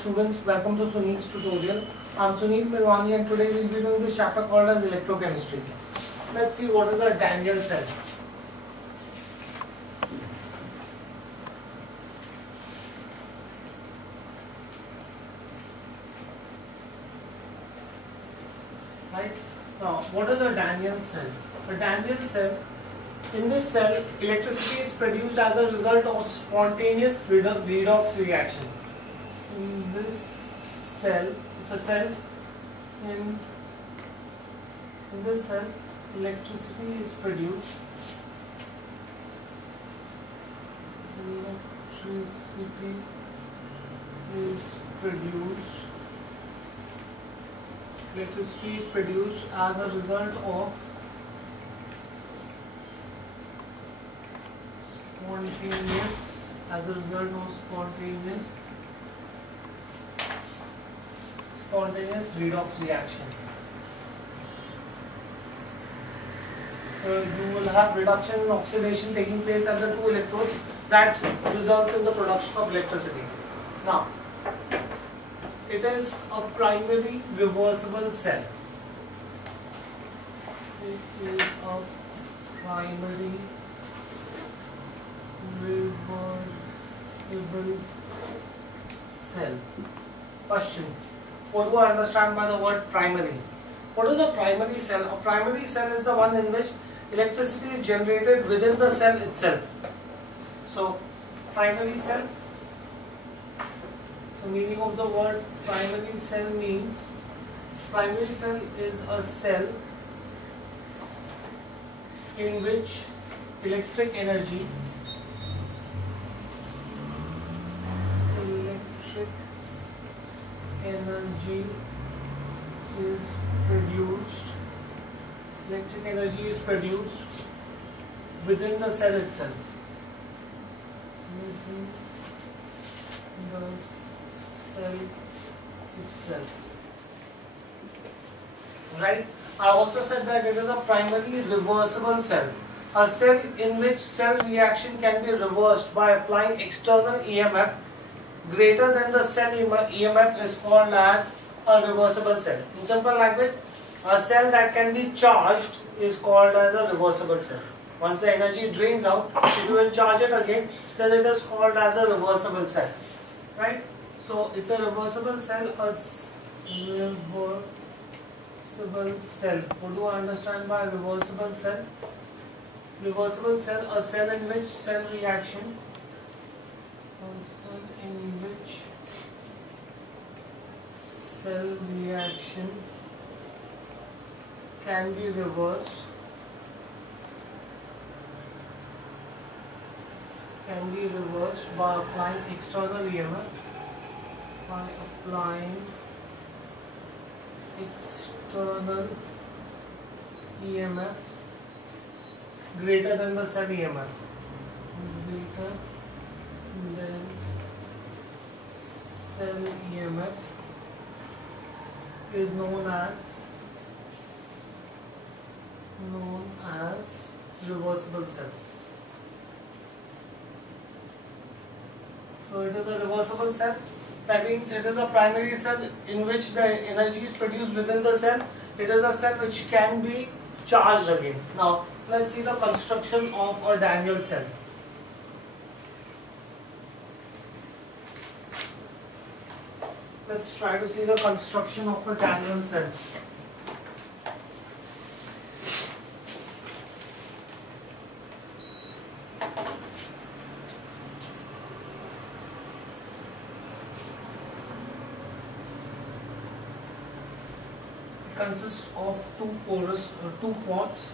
students, welcome to Sunil's tutorial. I'm Sunil Mirwani and today we'll be doing this chapter called as electrochemistry. Let's see what is a Daniell cell. Right? Now, what is a Daniell cell? A Daniell cell, in this cell, electricity is produced as a result of spontaneous redox reaction. In this cell, it's a cell. In this cell, electricity is produced. Electricity is produced. Electricity is produced as a result of spontaneous redox reaction. So you will have reduction and oxidation taking place at the two electrodes that results in the production of electricity. Now, it is a primary reversible cell. It is a primary reversible cell. Question: what do I understand by the word primary? What is a primary cell? A primary cell is the one in which electricity is generated within the cell itself. So, primary cell. The meaning of the word primary cell means primary cell is a cell in which electric energy is produced within the cell itself. Within the cell itself. Right? I also said that it is a primary reversible cell. A cell in which cell reaction can be reversed by applying external EMF greater than the cell EMF is called as a reversible cell. In simple language, a cell that can be charged is called as a reversible cell. Once the energy drains out, if you will charge it again, then it is called as a reversible cell. Right? So it's a reversible cell, reversible cell. What do I understand by reversible cell? Reversible cell, a cell in which cell reaction can be reversed by applying external EMF greater than the cell EMF is known as reversible cell. So it is a reversible cell. That means it is a primary cell in which the energy is produced within the cell. It is a cell which can be charged again. Now let's see the construction of a Daniell cell. Let's try to see the construction of a Daniell cell. It consists of two pots.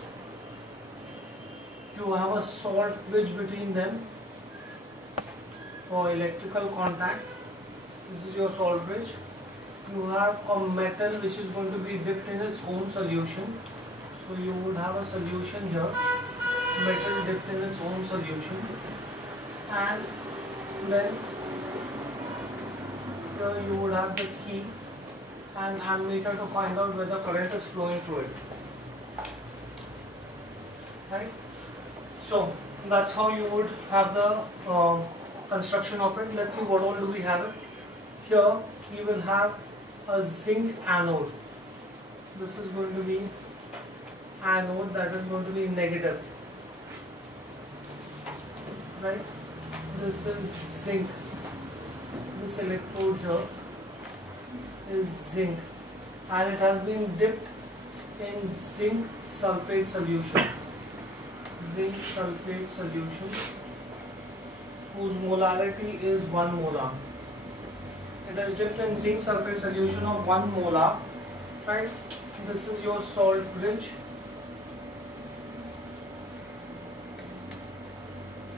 You have a salt bridge between them for electrical contact. This is your salt bridge. You have a metal which is going to be dipped in its own solution. So you would have a solution here, metal dipped in its own solution, and then here you would have the key and ammeter to find out whether current is flowing through it. Right? So that's how you would have the construction of it. Let's see what all do we have it. here we will have a zinc anode. This is going to be anode, that is going to be negative, right? This is zinc. This electrode here is zinc, and it has been dipped in zinc sulfate solution. Zinc sulfate solution, whose molarity is 1 molar. It is dipped in zinc sulfate solution of 1 molar, right? This is your salt bridge.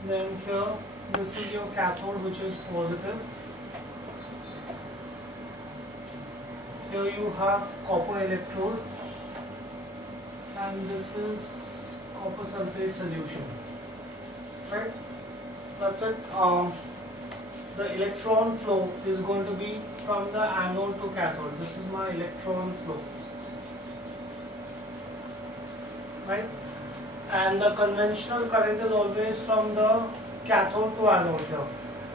Then here, this is your cathode, which is positive. Here you have copper electrode, and this is copper sulfate solution, right? That's it. The electron flow is going to be from the anode to cathode. This is my electron flow, right? And the conventional current is always from the cathode to anode here,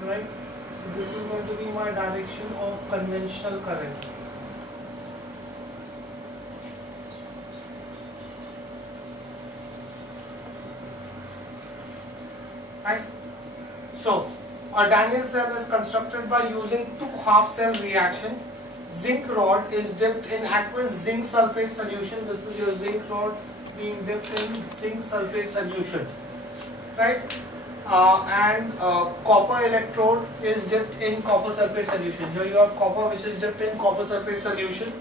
right? So this is going to be my direction of conventional current. Right? So, a Daniell cell is constructed by using two half-cell reaction. Zinc rod is dipped in aqueous zinc sulfate solution. This is your zinc rod being dipped in zinc sulfate solution, right? Copper electrode is dipped in copper sulfate solution. Here you have copper, which is dipped in copper sulfate solution.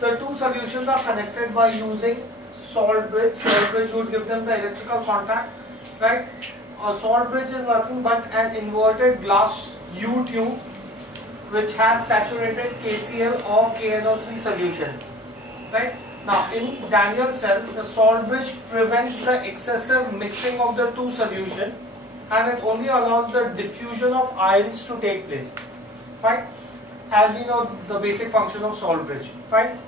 The two solutions are connected by using salt bridge. Salt bridge would give them the electrical contact, right? A salt bridge is nothing but an inverted glass U tube which has saturated KCl or KNO3 solution, right? Now in Daniell cell, the salt bridge prevents the excessive mixing of the two solutions, and it only allows the diffusion of ions to take place, fine? As we know the basic function of salt bridge, fine?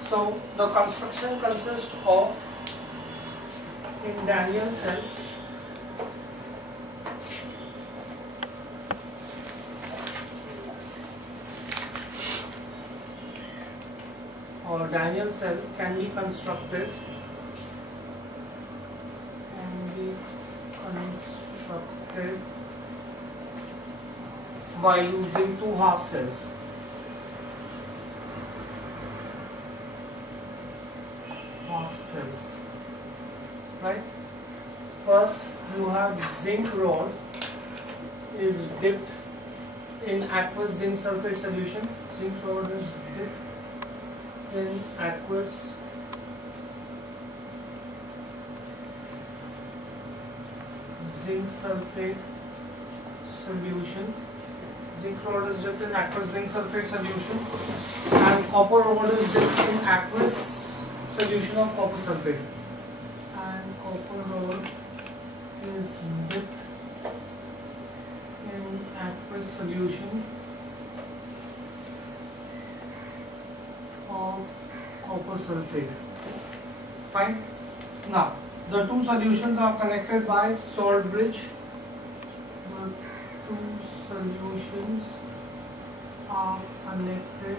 So the construction consists of, in Daniell cell, or Daniell cell can be constructed by using two half cells. Half cells, right? First you have zinc rod is dipped in aqueous zinc sulfate solution. Zinc rod is dipped in aqueous zinc sulfate solution. Zinc rod is dipped in aqueous zinc sulfate solution, and copper rod is dipped in aqueous solution of copper sulfate. And copper rod is dipped in aqueous solution of copper sulfate. Fine. Now the two solutions are connected by salt bridge. The two solutions are connected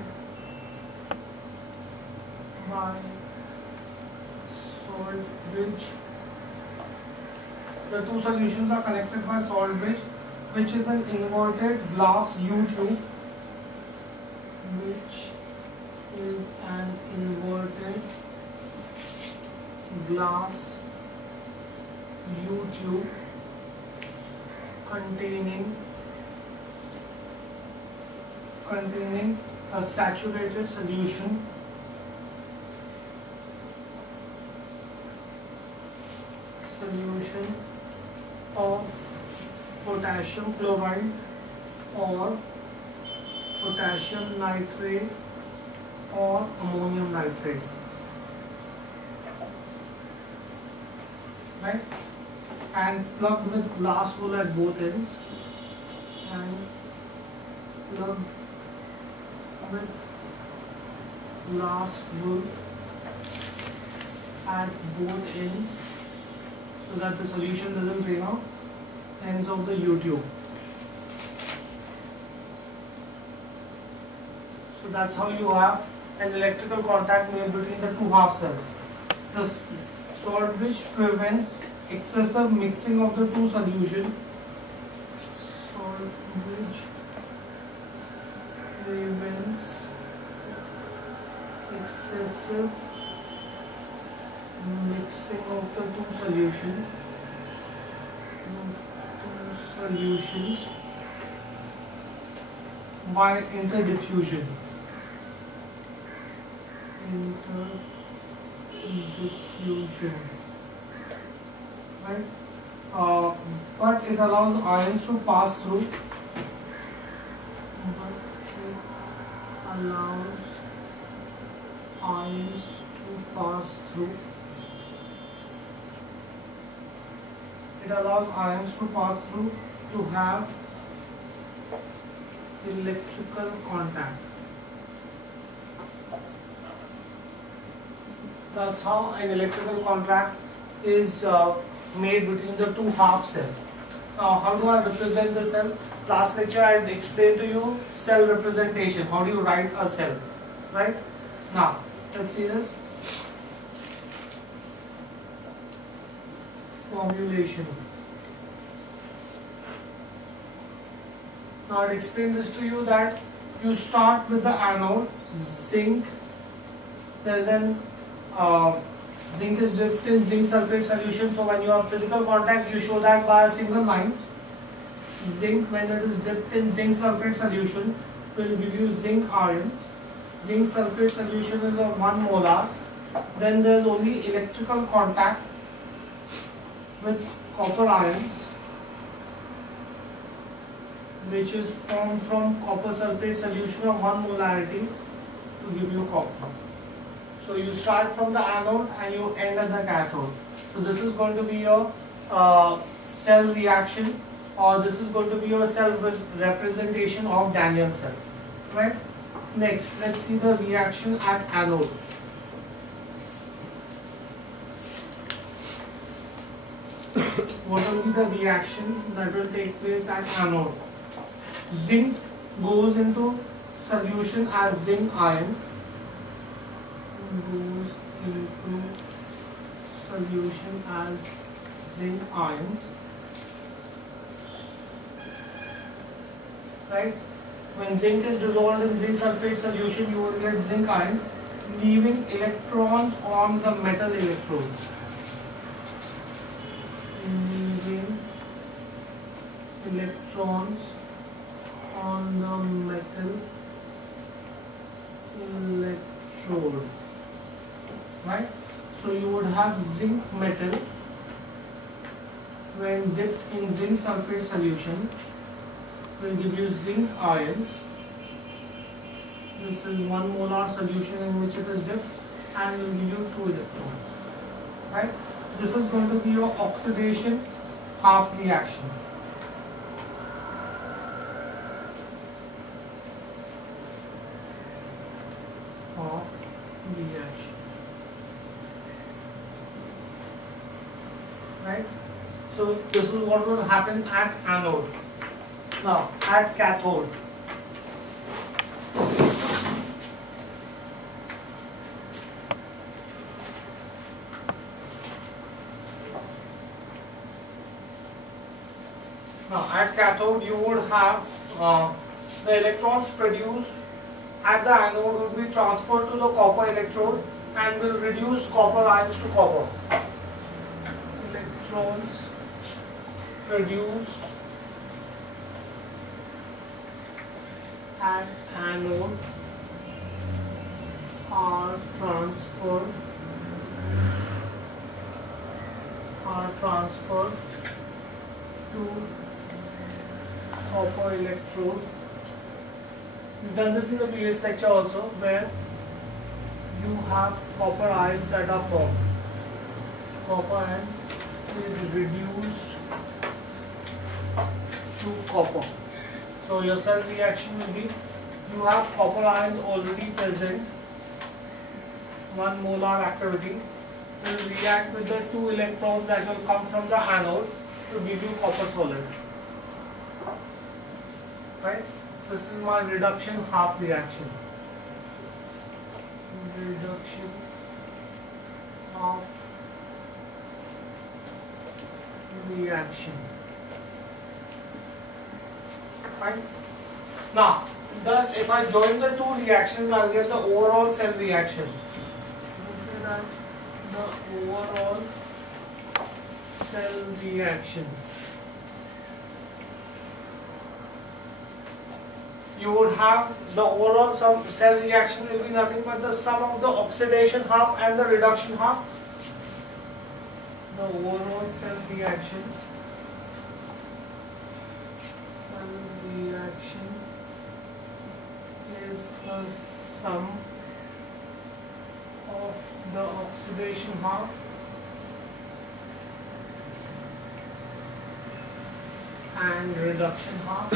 by salt bridge. The two solutions are connected by salt bridge, which is an inverted glass U tube, which is an inverted glass U tube containing a saturated solution of potassium chloride or potassium nitrate or ammonium nitrate, right? And plugged with glass wool at both ends, and plugged with glass wool at both ends so that the solution doesn't drain out ends of the U tube. So that's how you have an electrical contact made between the two half cells. The salt bridge prevents excessive mixing of the two solutions. Salt bridge prevents excessive mixing of the two solutions. By interdiffusion. Right? But it allows ions to pass through. It allows ions to pass through to have electrical contact. That's how an electrical contact is made between the two half cells. Now, how do I represent the cell? Last lecture I had explained to you cell representation. How do you write a cell? Right? Now, let's see this. Formulation. Now I'll explain this to you that you start with the anode, zinc. There's an zinc is dipped in zinc sulfate solution. So when you have physical contact, you show that by a single line. Zinc, when it is dipped in zinc sulfate solution, will give you zinc ions. Zinc sulfate solution is of 1 molar. Then there's only electrical contact with copper ions, which is formed from copper sulfate solution of 1 molarity to give you copper. So you start from the anode and you end at the cathode. So this is going to be your cell reaction, or this is going to be your cell representation of Daniell cell. Right? Next, let's see the reaction at anode. What will be the reaction that will take place at anode? Zinc goes into solution as zinc ion. Goes into solution as zinc ions. Right? When zinc is dissolved in zinc sulfate solution, you will get zinc ions, leaving electrons on the metal electrodes. Leaving electrons on the metal electrode. Right? So you would have zinc metal when dipped in zinc sulfate solution will give you zinc ions. This is 1 molar solution in which it is dipped and will give you 2 electrons. Right? This is going to be your oxidation half reaction. Half reaction. Right? So this is what will happen at anode. Now at cathode. Now at cathode you would have the electrons produced at the anode would be transferred to the copper electrode and will reduce copper ions to copper. Electrons produced at anode are transferred to copper electrode. We've done this in the previous lecture also, where you have copper ions that are formed. Copper ions is reduced to copper. So your cell reaction will be, you have copper ions already present, 1 molar activity, will react with the 2 electrons that will come from the anode to give you copper solid. Right? This is my reduction half reaction. reduction of reaction. Fine. Now, thus if I join the two reactions, I'll get the overall cell reaction. We'll say that the overall cell reaction. You would have the overall cell reaction will be nothing but the sum of the oxidation half and the reduction half. The overall cell reaction is the sum of the oxidation half and reduction half.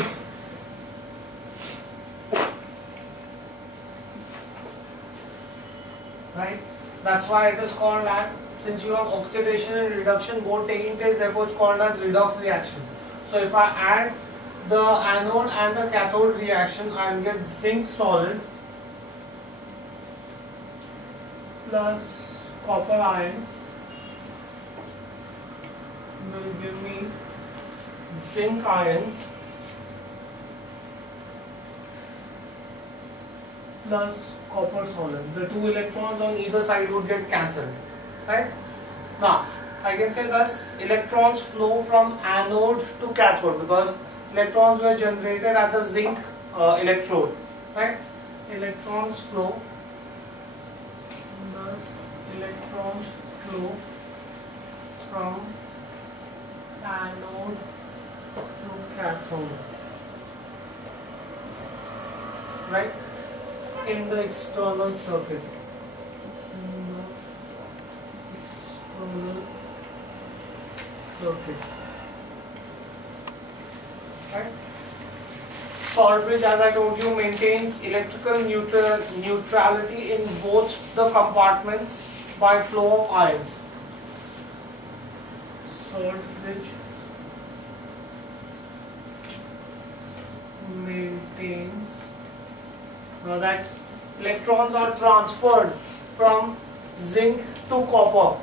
Right? That's why it is called as, since you have oxidation and reduction both taking place, therefore it's called as redox reaction. So if I add the anode and the cathode reaction, I will get zinc solid plus copper ions will give me zinc ions plus copper solid. The two electrons on either side would get cancelled. Right? Now, I can say thus electrons flow from anode to cathode because electrons were generated at the zinc electrode. Right? Electrons flow. Thus, electrons flow from anode to cathode. Right? In the external circuit. Right? Salt bridge, as I told you, maintains electrical neutrality in both the compartments by flow of ions. Salt bridge maintains. Now that electrons are transferred from zinc to copper,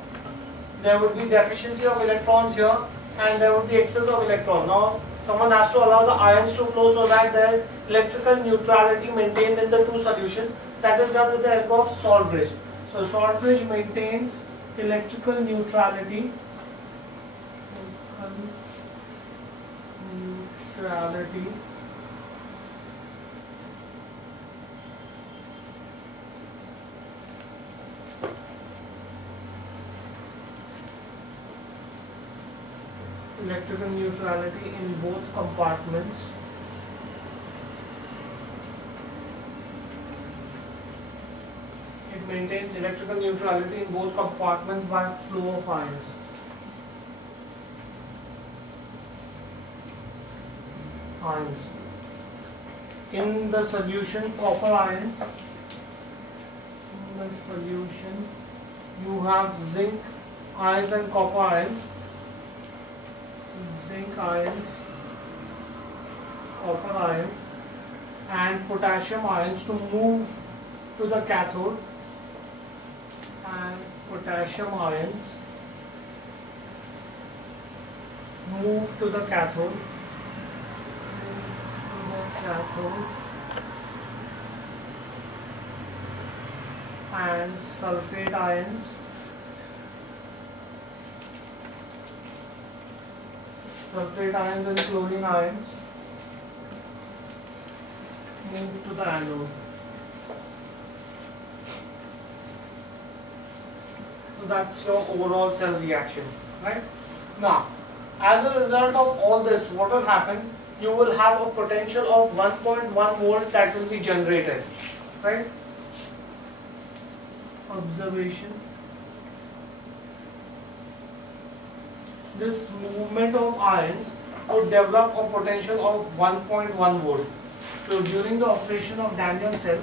there would be deficiency of electrons here and there would be excess of electrons. Now someone has to allow the ions to flow so that there is electrical neutrality maintained in the two solutions. That is done with the help of salt bridge. So salt bridge maintains electrical neutrality. Electrical neutrality in both compartments. It maintains electrical neutrality in both compartments by flow of ions. In the solution, copper ions. In the solution, you have zinc ions and copper ions. Zinc ions, copper ions and potassium ions to move to the cathode, and potassium ions move to the cathode, and sulfate ions and chlorine ions move to the anode. So that's your overall cell reaction, right? Now, as a result of all this, what will happen? You will have a potential of 1.1 volt that will be generated, right? Observation. This movement of ions would develop a potential of 1.1 volt. So during the operation of Daniell cell,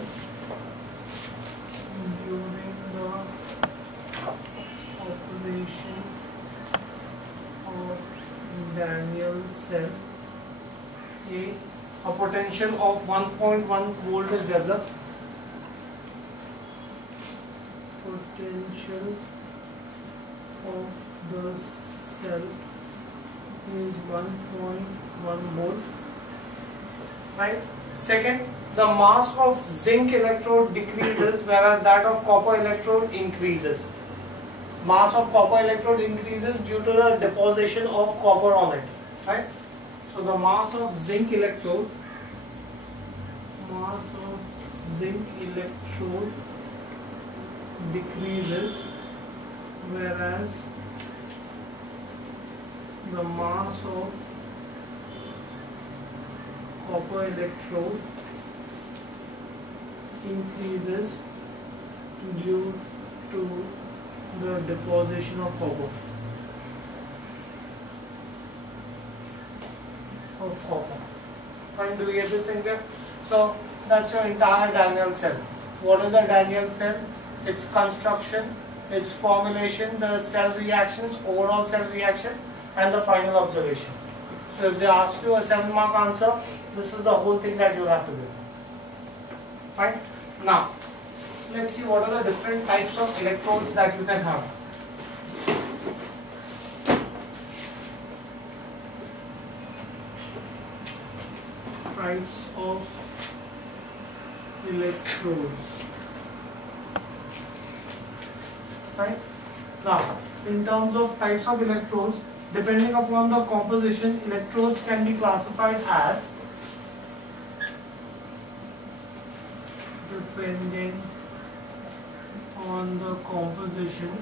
a potential of 1.1 volt is developed. potential of the cell is 1.1 mole. Right. Second, the mass of zinc electrode decreases whereas that of copper electrode increases. Mass of copper electrode increases due to the deposition of copper on it. Right. So the mass of zinc electrode decreases whereas the mass of copper electrode increases due to the deposition of copper. Fine, do we get this in here? So that's your entire Daniell cell. What is a Daniell cell? Its construction, its formulation, the cell reactions, overall cell reaction, and the final observation. So if they ask you a 7-mark answer, this is the whole thing that you have to do. Fine. Now, let's see what are the different types of electrodes that you can have. Types of electrodes. Right? Now, in terms of types of electrodes, depending upon the composition, electrodes can be classified as, depending on the composition,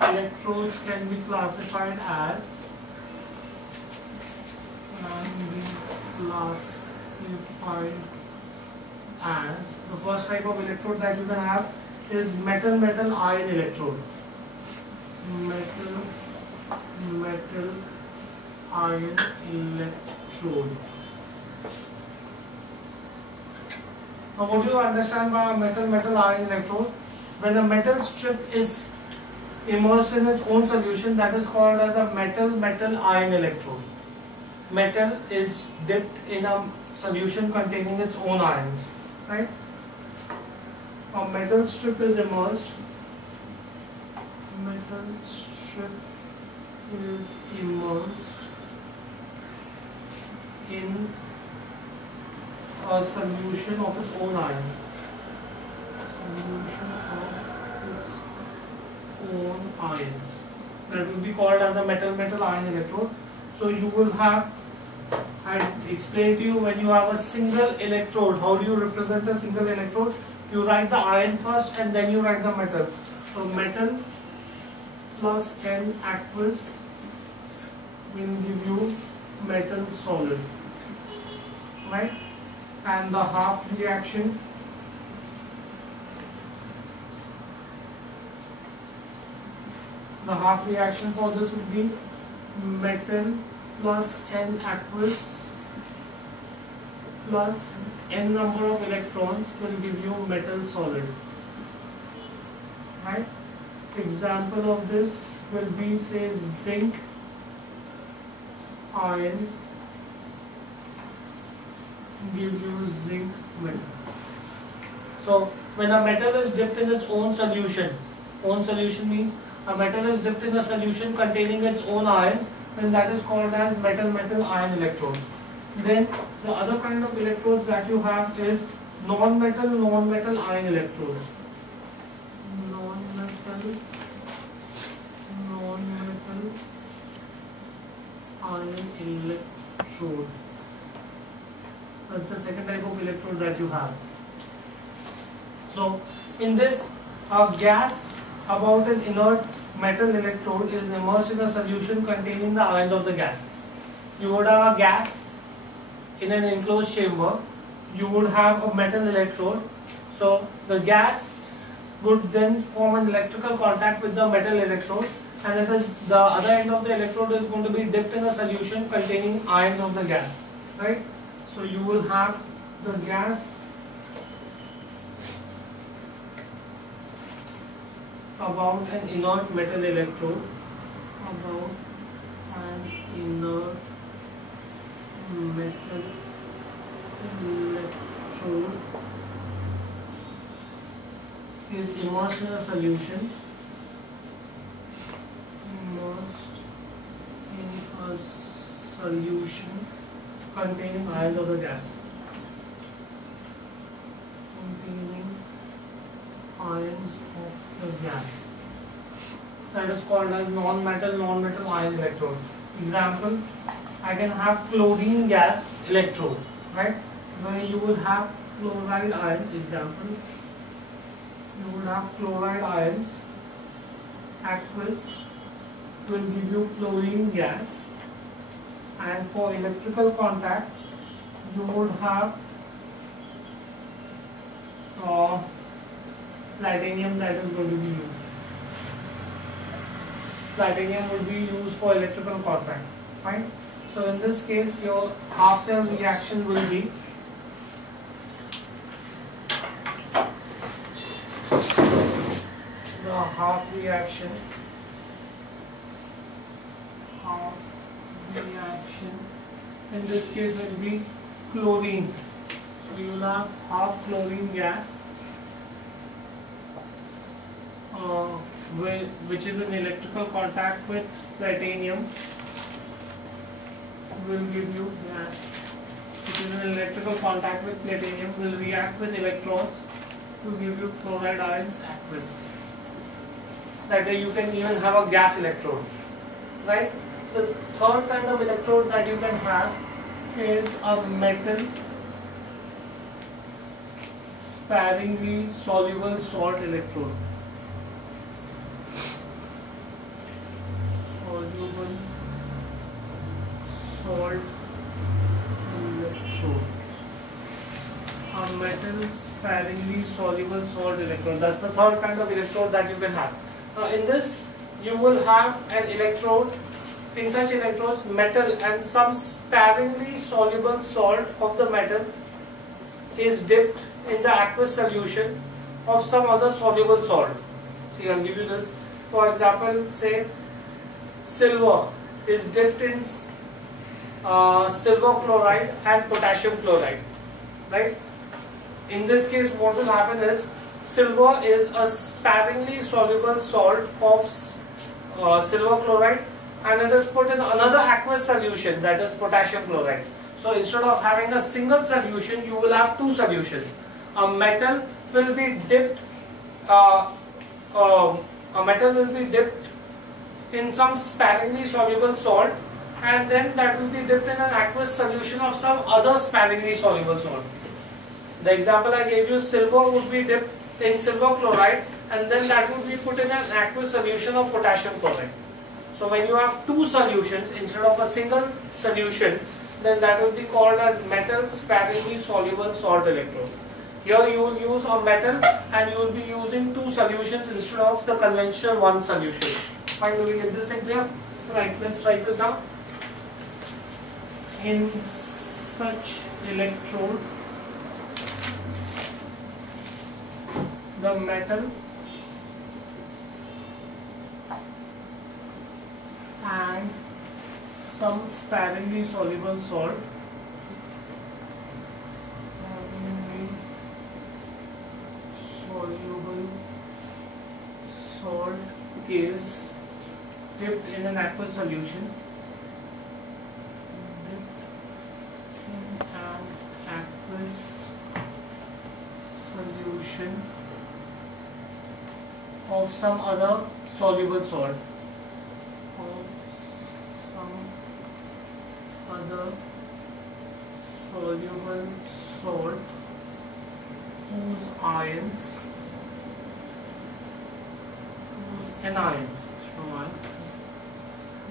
electrodes can be classified as, the first type of electrode that you can have is metal ion electrode. Metal ion electrode. Now what do you understand by a metal ion electrode? When a metal strip is immersed in its own solution, that is called as a metal ion electrode. Metal is dipped in a solution containing its own ions, right? A metal strip is immersed. Metal strip is immersed in a solution of its own ion. Solution of its own ions. That will be called as a metal ion electrode. So you will have, I explained to you, when you have a single electrode, how do you represent a single electrode? You write the ion first and then you write the metal. So metal plus N aqueous will give you metal solid, right? And the half reaction for this would be metal plus N aqueous plus N number of electrons will give you metal solid, right? Example of this will be, say, zinc ions give you zinc metal. So when a metal is dipped in its own solution means a metal is dipped in a solution containing its own ions, then that is called as metal ion electrode. Then the other kind of electrodes that you have is non-metal ion electrodes. Non-metal ion electrode. That's the second type of electrode that you have. So in this, a gas about an inert metal electrode is immersed in a solution containing the ions of the gas. You would have a gas in an enclosed chamber. You would have a metal electrode. So the gas would then form an electrical contact with the metal electrode, and it is the other end of the electrode is going to be dipped in a solution containing ions of the gas, right? So you will have the gas about an inert metal electrode, about an inert metal electrode is immersed in a solution, immersed in a solution containing ions of the gas, containing ions of the gas. That is called as non-metal ion electrode. Example, I can have chlorine gas electrode, right? Where you will have chloride ions. Example, you will have chloride ions, aqueous will give you chlorine gas, and for electrical contact you would have platinum that is going to be used. Platinum will be used for electrical contact, right? So in this case your half cell reaction will be the half reaction in this case will be chlorine. So you will have half chlorine gas which is in electrical contact with platinum will give you gas which is in electrical contact with platinum will react with electrons to give you chloride ions aqueous. That way you can even have a gas electrode, right? The third kind of electrode that you can have is a metal sparingly soluble salt electrode. Soluble salt electrode. A metal sparingly soluble salt electrode. That's the third kind of electrode that you can have. Now in this you will have an electrode. In such electrodes, metal and some sparingly soluble salt of the metal is dipped in the aqueous solution of some other soluble salt. See, I'll give you this. For example, say silver is dipped in silver chloride and potassium chloride, right? In this case, what will happen is silver is a sparingly soluble salt of silver chloride, and it is put in another aqueous solution, that is potassium chloride. So instead of having a single solution, you will have two solutions. A metal will be dipped. In some sparingly soluble salt, and then that will be dipped in an aqueous solution of some other sparingly soluble salt. The example I gave you, silver would be dipped in silver chloride, and then that would be put in an aqueous solution of potassium chloride. So when you have two solutions instead of a single solution, then that will be called as metal sparingly soluble salt electrode. Here you will use a metal and you will be using two solutions instead of the conventional one solution. Fine, do we get this example? Right, let's write this down. In such electrode, the metal and some sparingly soluble salt is dipped in an aqueous solution. Of some other soluble salt.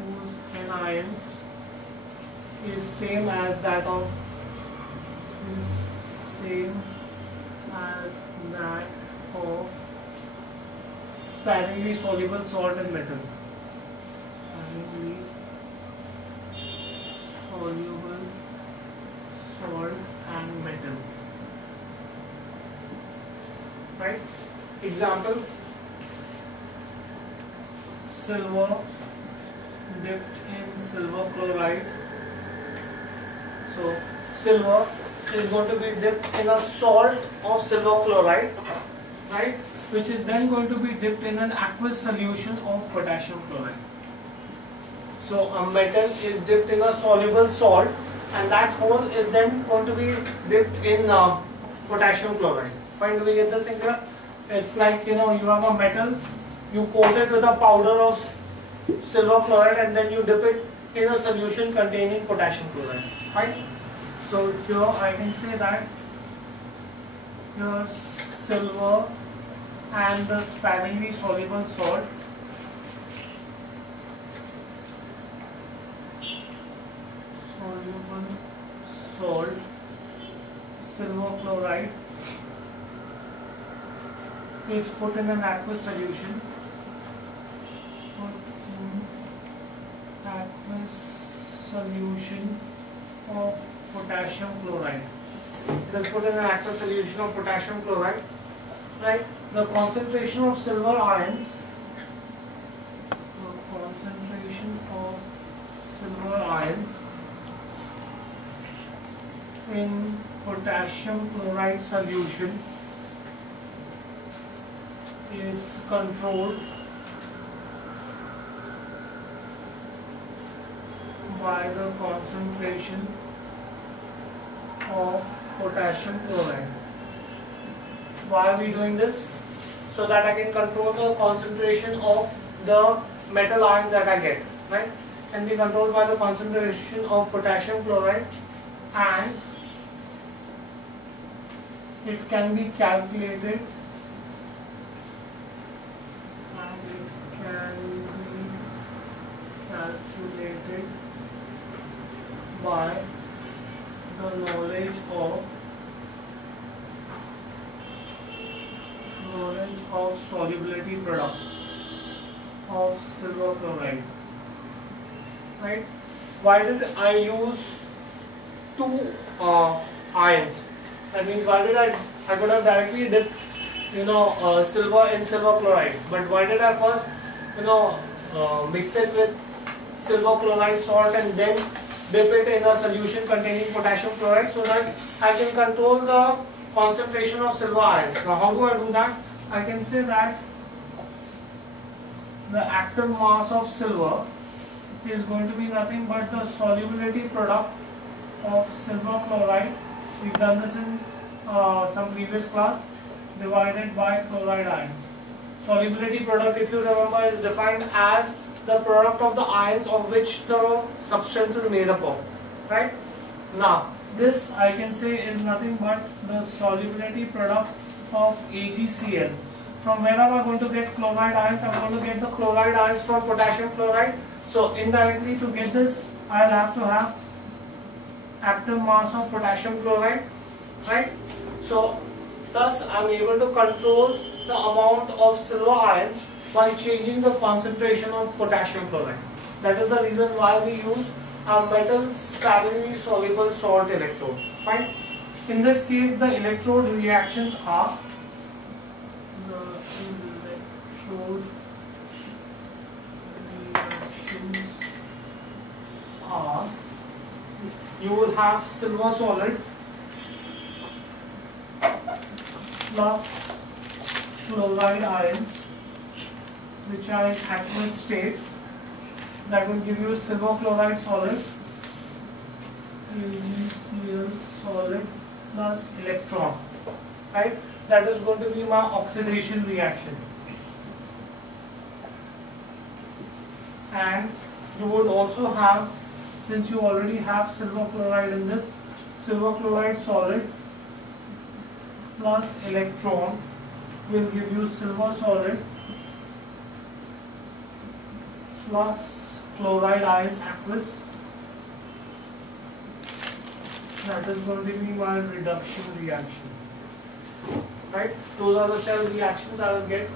Whose anions is same as that of sparingly soluble salt and metal. Sparingly soluble salt and metal. Right? Example: silver dipped in silver chloride. So silver is going to be dipped in a salt of silver chloride, right? which is then going to be dipped in an aqueous solution of potassium chloride. So a metal is dipped in a soluble salt, and that hole is then going to be dipped in potassium chloride. Fine, do we get this thing here? It's like, you know, you have a metal, you coat it with a powder of silver chloride, and then you dip it in a solution containing potassium chloride. Right? So here I can say that here silver and the sparingly soluble salt silver chloride is put in an aqueous solution. Of potassium chloride. It is put in an aqueous solution of potassium chloride. Right? The concentration of silver ions. In potassium chloride solution is controlled by the concentration of potassium chloride. Why are we doing this? So that I can control the concentration of the metal ions that I get, right? Can be controlled by the concentration of potassium chloride, and it can be calculated by the knowledge of solubility product of silver chloride. Right? Why did I use two ions? That means why did I could have directly dipped, silver in silver chloride, but why did I first mix it with silver chloride salt and then dip it in a solution containing potassium chloride, so that I can control the concentration of silver ions. Now how do I do that? I can say that the active mass of silver is going to be nothing but the solubility product of silver chloride. We've done this in some previous class, divided by chloride ions. Solubility product, if you remember, is defined as the product of the ions of which the substance is made up of. Right? Now, this I can say is nothing but the solubility product of AgCl. From where am I going to get chloride ions? I'm going to get the chloride ions from potassium chloride. So indirectly, to get this, I'll have to have active mass of potassium chloride. Right? So thus I'm able to control the amount of silver ions by changing the concentration of potassium chloride. That is the reason why we use a metal sparingly soluble salt electrode. Fine. In this case, the electrode reactions are you will have silver solid plus chloride ions which are in aqueous state. That will give you silver chloride solid, AgCl solid plus electron. Right? That is going to be my oxidation reaction. And you would also have, since you already have silver chloride in this, silver chloride solid plus electron will give you silver solid plus chloride ions aqueous. That is going to be my reduction reaction. Right? Those are the cell reactions I will get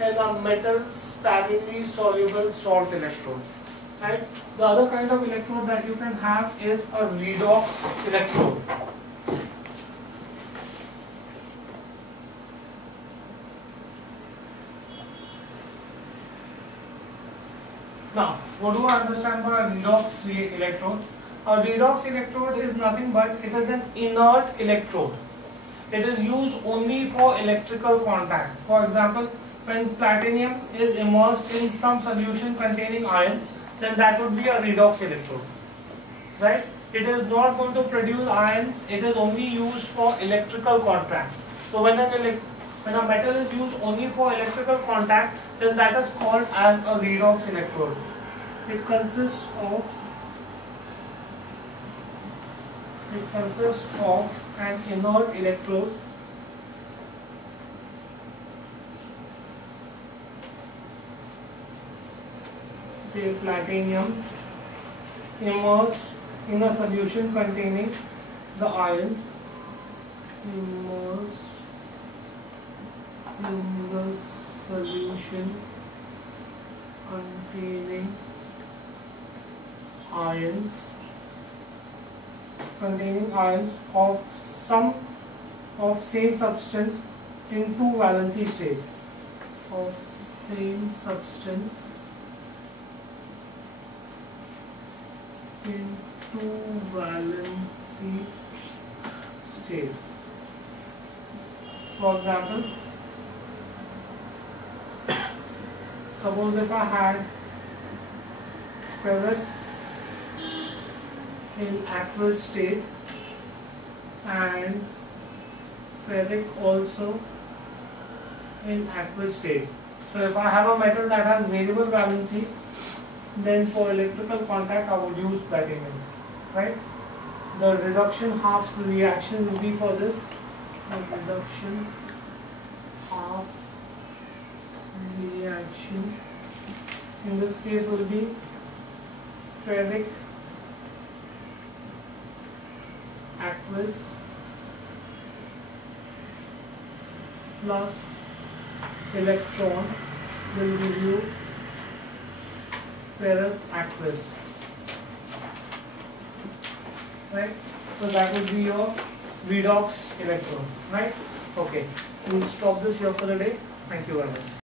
in a metal sparingly soluble salt electrode. Right? The other kind of electrode that you can have is a redox electrode. Now, what do I understand by a redox electrode? A redox electrode is nothing but it is an inert electrode. it is used only for electrical contact. For example, when platinum is immersed in some solution containing ions, then that would be a redox electrode, right? It is not going to produce ions, it is only used for electrical contact. So when a metal is used only for electrical contact, then that is called as a redox electrode. It consists of an inert electrode say platinum immersed in a solution containing the ions, immersed in the solution containing ions of same substance in two valency states, of same substance in two valency state. For example, suppose if I had ferrous in aqueous state and ferric also in aqueous state. So if I have a metal that has variable valency, then for electrical contact I would use platinum, right? The reduction half reaction will be for this. The reduction half reaction in this case will be ferric aqueous plus electron will give you ferrous aqueous, right? So that would be your redox electrode, right? Okay, we'll stop this here for the day. Thank you very much.